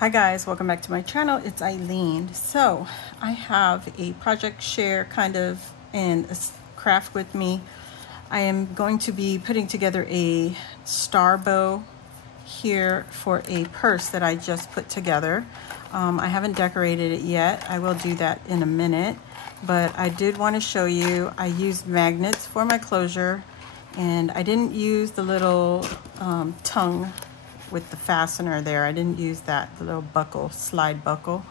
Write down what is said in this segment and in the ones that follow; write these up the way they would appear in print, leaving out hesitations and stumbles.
Hi guys, welcome back to my channel. It's Eileen. So I have a project share kind of and a craft with me. I am going to be putting together a star bow here for a purse that I just put together. I haven't decorated it yet. I will do that in a minute, but I did want to show you. I used magnets for my closure, and I didn't use the little tongue with the fastener there. I didn't use that, the little buckle, slide buckle.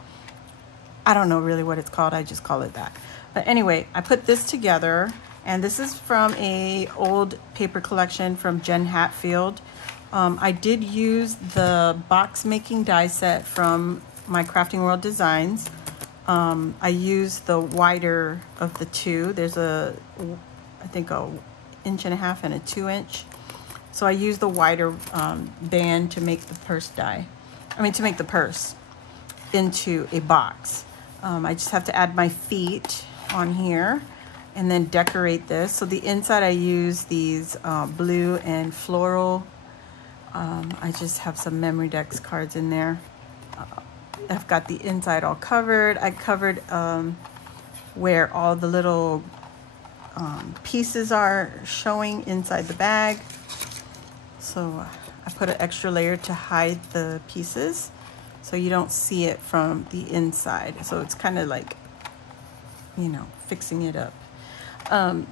I don't know really what it's called. I just call it that. But anyway, I put this together, and this is from a old paper collection from Jen Hatfield. I did use the box making die set from my Crafting World Designs. I used the wider of the two. There's I think a 1.5 and a 2-inch. So I used the wider band to make the purse to make the purse into a box. I just have to add my feet on here and then decorate this. So the inside I use these blue and floral. I just have some Memory Decks cards in there. I've got the inside all covered. I covered where all the little pieces are showing inside the bag. So I put an extra layer to hide the pieces so you don't see it from the inside. So it's kind of like, you know, fixing it up. I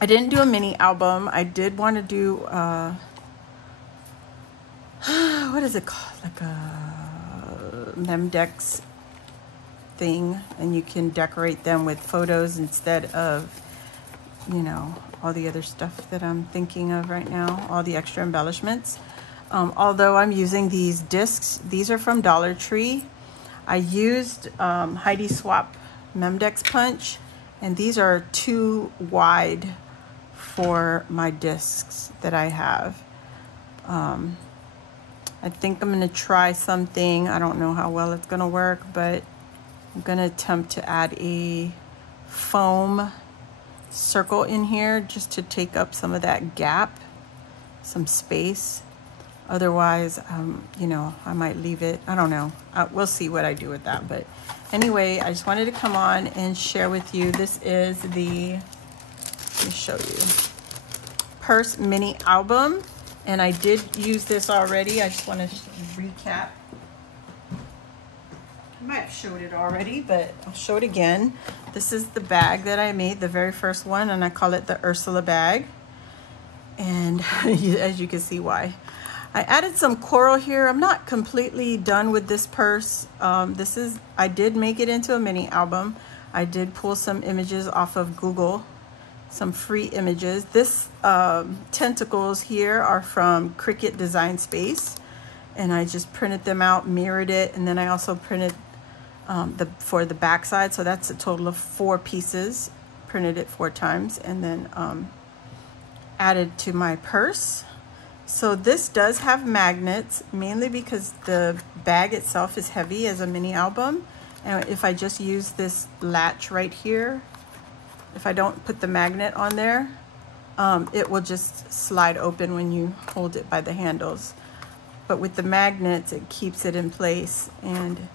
didn't do a mini album. I did want to do, what is it called? Like a Memdex thing. And you can decorate them with photos instead of, you know, all the other stuff that I'm thinking of right now, all the extra embellishments. Although I'm using these discs, these are from Dollar Tree. I used Heidi Swapp Memdex punch, and these are too wide for my discs that I have. I think I'm gonna try something. I don't know how well it's gonna work, but I'm gonna attempt to add a foam circle in here just to take up some of that gap, some space. Otherwise, you know, I might leave it. I don't know. We'll see what I do with that. But anyway, I just wanted to come on and share with you. This is let me show you, purse mini album. And I did use this already. I just want to recap. I might have showed it already, but I'll show it again. This is the bag that I made, the very first one, and I call it the Ursula bag. And as you can see why. I added some coral here. I'm not completely done with this purse. I did make it into a mini album. I did pull some images off of Google, some free images. This tentacles here are from Cricut Design Space, and I just printed them out, mirrored it, and then I also printed for the back side. So that's a total of 4 pieces, printed it 4 times, and then added to my purse. So this does have magnets, mainly because the bag itself is heavy as a mini album. And if I just use this latch right here, if I don't put the magnet on there, it will just slide open when you hold it by the handles. But with the magnets, it keeps it in place. And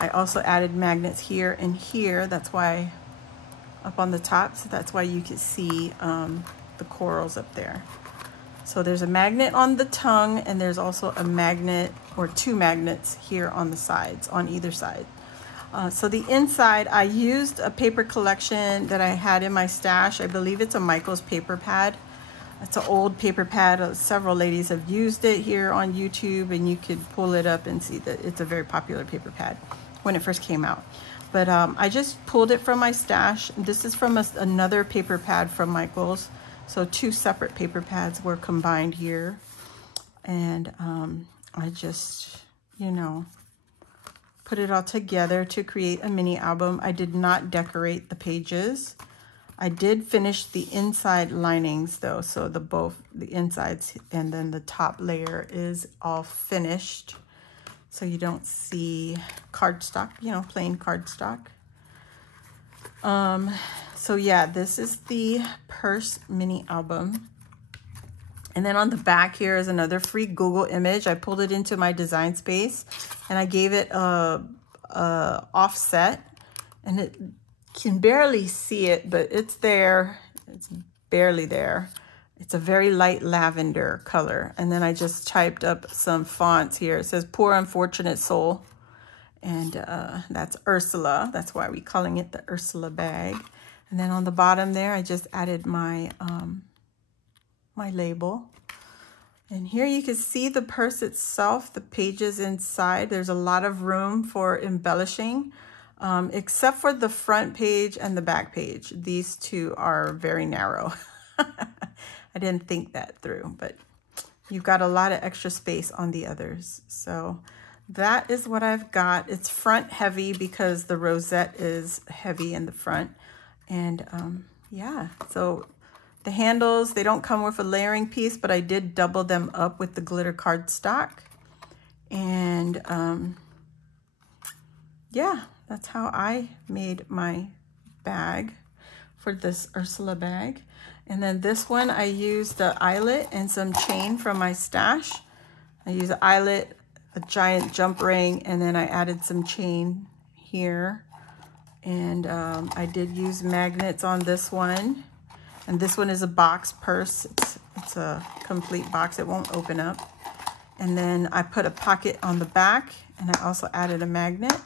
I also added magnets here and here. That's why up on the top, so that's why you can see the corals up there. So there's a magnet on the tongue, and there's also a magnet or 2 magnets here on the sides, on either side. So the inside, I used a paper collection that I had in my stash. I believe it's a Michaels paper pad. It's an old paper pad. Several ladies have used it here on YouTube, and you could pull it up and see that it's a very popular paper pad when it first came out. But I just pulled it from my stash. This is from another paper pad from Michaels. So 2 separate paper pads were combined here. And I just, you know, put it all together to create a mini album. I did not decorate the pages. I did finish the inside linings though. So both the insides and then the top layer is all finished. So you don't see cardstock, you know, plain cardstock. So yeah, this is the purse mini album. And then on the back here is another free Google image. I pulled it into my Design Space and I gave it a offset, and it can barely see it, but it's there. It's barely there. It's a very light lavender color. And then I just typed up some fonts here. It says Poor Unfortunate Soul. And that's Ursula. That's why we're calling it the Ursula bag. And then on the bottom there, I just added my my label. And here you can see the purse itself, the pages inside. There's a lot of room for embellishing, except for the front page and the back page. These two are very narrow. I didn't think that through, but you've got a lot of extra space on the others. So that is what I've got. It's front heavy because the rosette is heavy in the front. And yeah, so the handles, they don't come with a layering piece, but I did double them up with the glitter cardstock. And yeah, that's how I made my bag for this Ursula bag. And then this one, I used the eyelet and some chain from my stash. I used an eyelet, a giant jump ring, and then I added some chain here. And I did use magnets on this one. And this one is a box purse. It's a complete box. It won't open up. And then I put a pocket on the back, and I also added a magnet.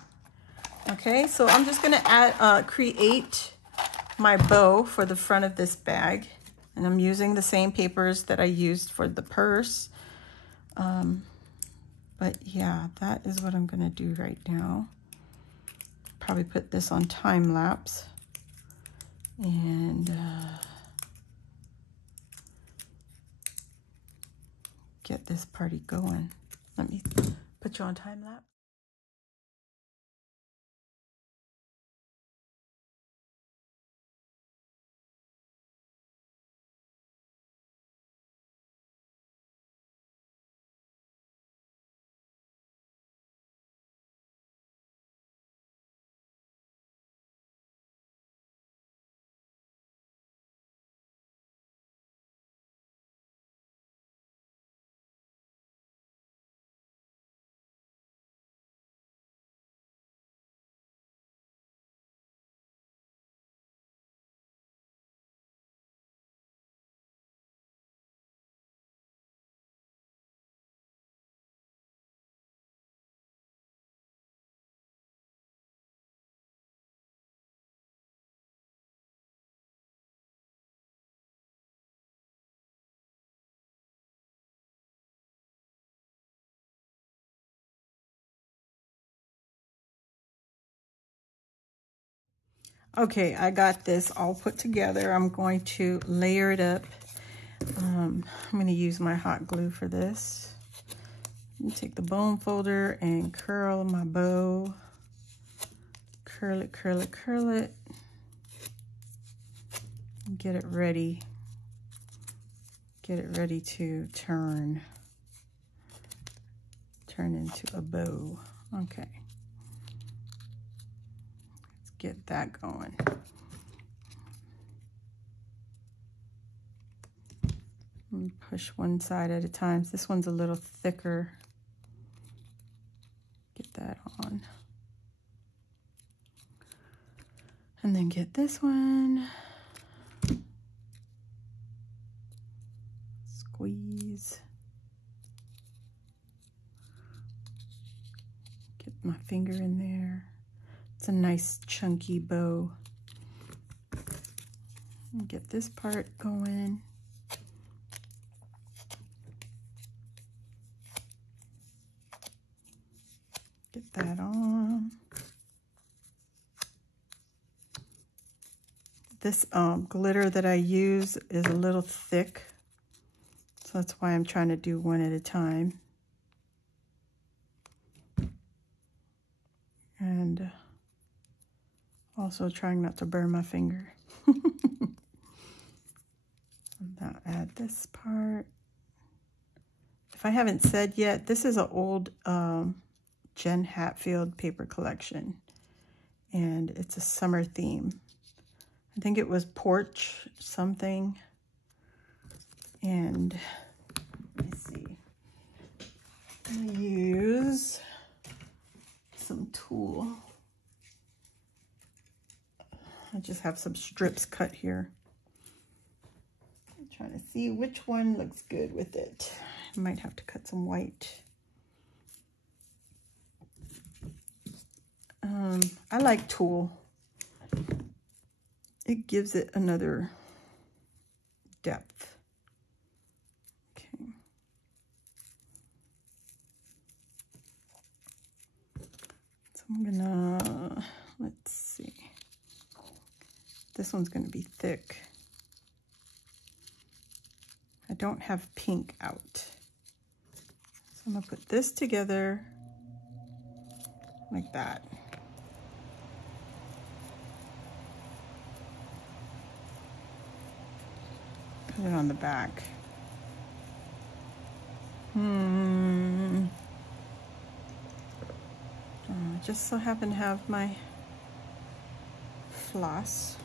Okay, so I'm just gonna create my bow for the front of this bag. And I'm using the same papers that I used for the purse. But yeah, that is what I'm gonna do right now. Probably put this on time lapse. And get this party going. Let me put you on time lapse. Okay, I got this all put together. I'm going to layer it up. I'm going to use my hot glue for this. Take the bone folder and curl my bow. Curl it, curl it, curl it. Get it ready. Get it ready to turn into a bow. Okay. Let's get that going. Push one side at a time. This one's a little thicker. Get that on. And then get this one. Squeeze. Get my finger in there. It's a nice chunky bow. And get this part going. Get that on. This glitter that I use is a little thick, so that's why I'm trying to do one at a time. And also trying not to burn my finger. Now add this part. If I haven't said yet, this is an old Jen Hatfield paper collection, and it's a summer theme. I think it was porch something, and have some strips cut here. I'm trying to see which one looks good with it. I might have to cut some white. I like tulle. It gives it another depth. Okay. So I'm gonna, let's see. This one's gonna be thick. I don't have pink out. So I'm gonna put this together like that. Put it on the back. Just so happen to have my floss.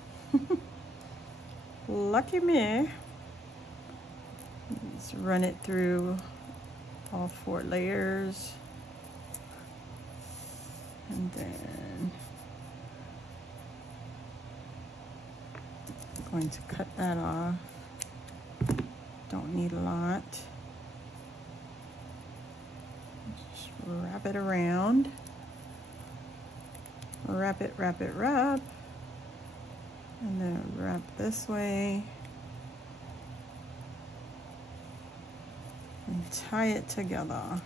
Lucky me. Just run it through all 4 layers. And then I'm going to cut that off. Don't need a lot. Just wrap it around. Wrap it, wrap it, wrap. And then wrap this way. And tie it together.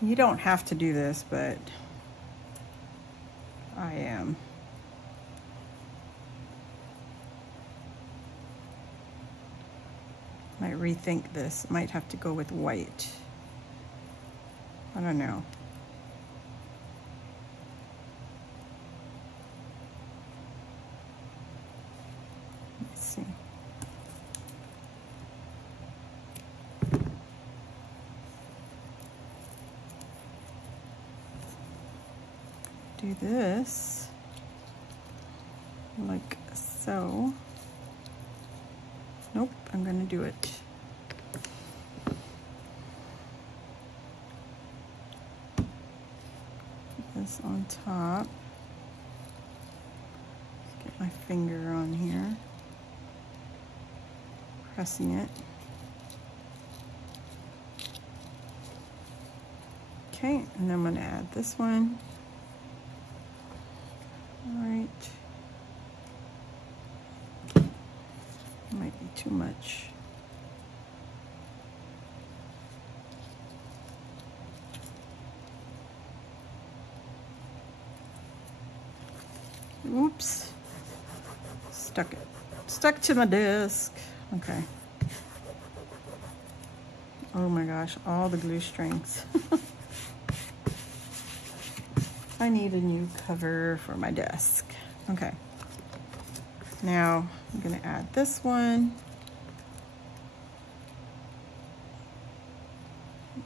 You don't have to do this, but I am. Might rethink this. Might have to go with white. I don't know. Let's see. Do this like so. Nope, I'm gonna do it. Put this on top. Let's get my finger on here. Pressing it. Okay, and I'm gonna add this one. All right. Might be too much. Oops. Stuck it. Stuck to my desk. Okay. Oh my gosh, all the glue strings. I need a new cover for my desk. Okay. Now I'm gonna add this one.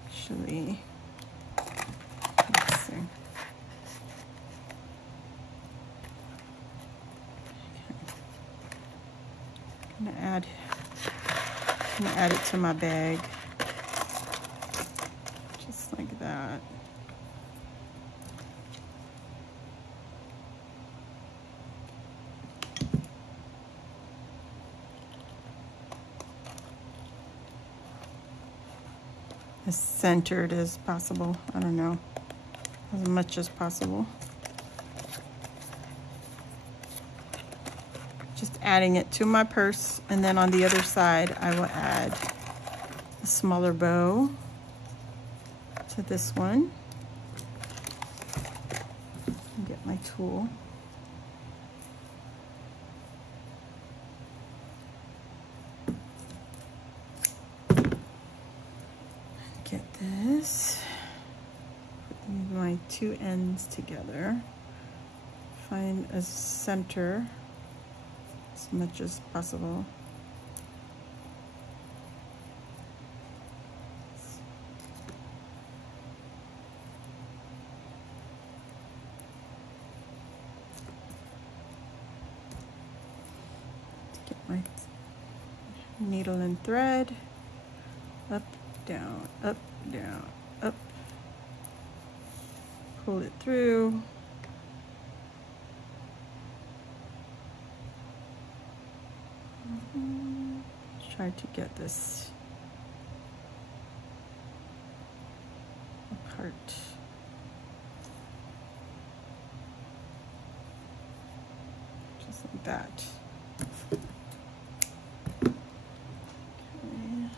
Actually, let's see. I'm gonna add it to my bag. Just like that. As centered as possible. I don't know, as much as possible. Just adding it to my purse, and then on the other side I will add a smaller bow to this one. Get my tool. Get this. Put my 2 ends together. Find a center as much as possible. Get my needle and thread. down, up, down, up. Pull it through. Let's try to get this apart. Just like that. Okay.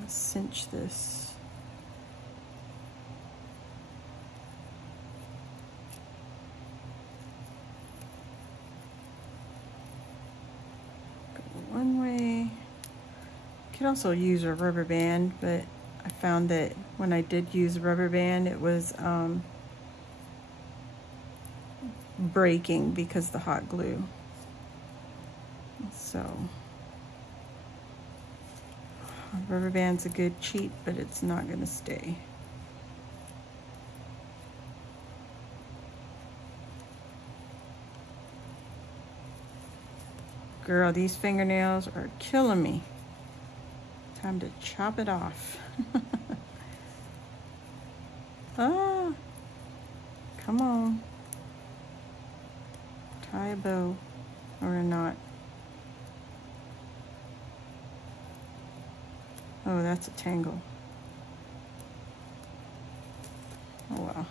Let's cinch this. One way. You could also use a rubber band, but I found that when I did use a rubber band, it was breaking because of the hot glue. So rubber band's a good cheat, but it's not going to stay. Girl, these fingernails are killing me. Time to chop it off. Ah, come on. Tie a bow or a knot. Oh, that's a tangle. Oh well.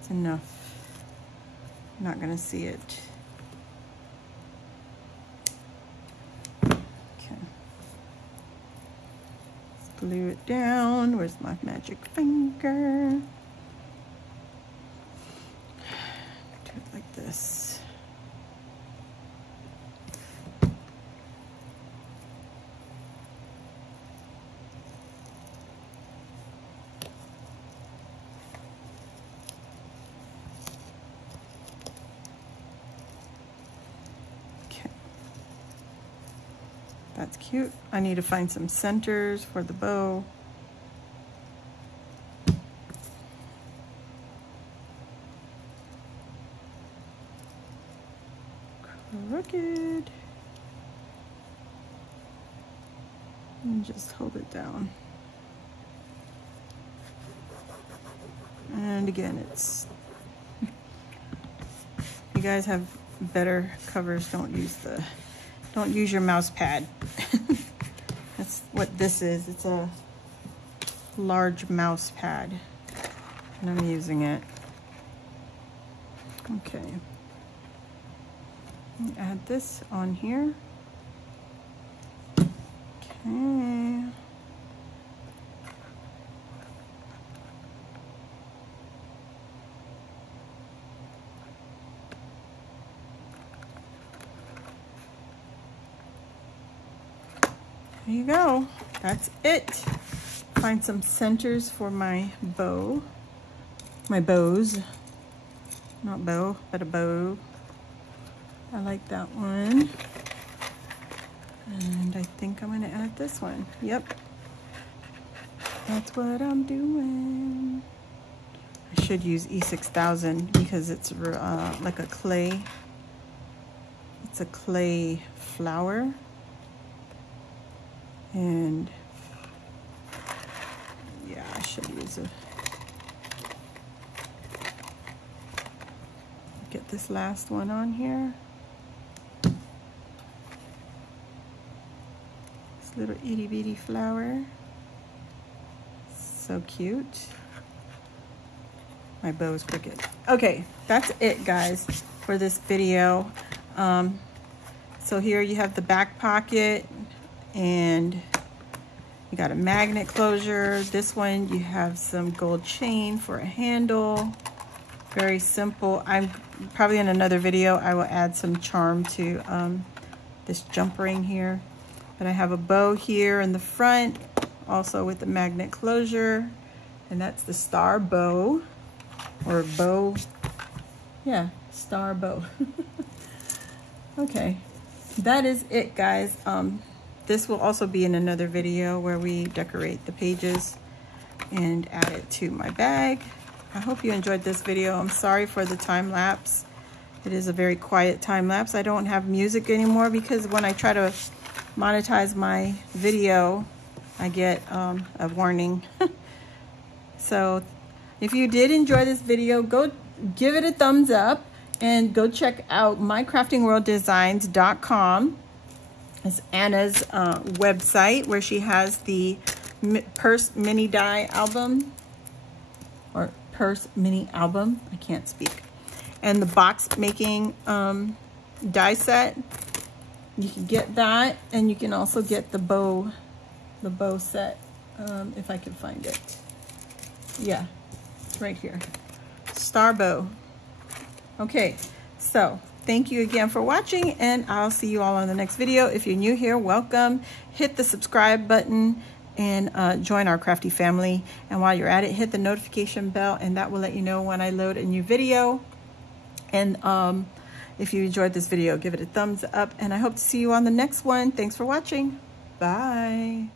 It's enough. I'm not gonna see it. Glue it down. Where's my magic finger? Do it like this. Okay. That's cute. I need to find some centers for the bow. Crooked. And just hold it down. And again, it's, you guys have better covers, don't use your mouse pad. That's what this is. It's a large mouse pad, and I'm using it. Okay. Add this on here. Okay. There you go. That's it. Find some centers for my bow. My bows. Not bow, but a bow. I like that one. And I think I'm gonna add this one. Yep. That's what I'm doing. I should use E6000 because it's like a clay. It's a clay flower. And yeah, I should use a, get this last one on here. This little itty bitty flower. So cute. My bow is crooked. Okay, that's it guys for this video. So here you have the back pocket, and you got a magnet closure. This one you have some gold chain for a handle. Very simple. I'm probably in another video I will add some charm to this jump ring here. But I have a bow here in the front, also with the magnet closure, and that's the star bow, or bow, yeah, star bow. Okay, that is it guys. This will also be in another video where we decorate the pages and add it to my bag. I hope you enjoyed this video. I'm sorry for the time lapse. It is a very quiet time lapse. I don't have music anymore because when I try to monetize my video, I get a warning. So if you did enjoy this video, go give it a thumbs up and go check out mycraftingworlddesigns.com. It's Anna's website where she has the purse mini die album, or purse mini album, I can't speak, and the box making die set. You can get that, and you can also get the bow set, if I can find it. Yeah, it's right here, star bow. Okay, so thank you again for watching, and I'll see you all on the next video. If you're new here, welcome. Hit the subscribe button and join our crafty family. And while you're at it, hit the notification bell, and that will let you know when I load a new video. And if you enjoyed this video, give it a thumbs up, and I hope to see you on the next one. Thanks for watching. Bye.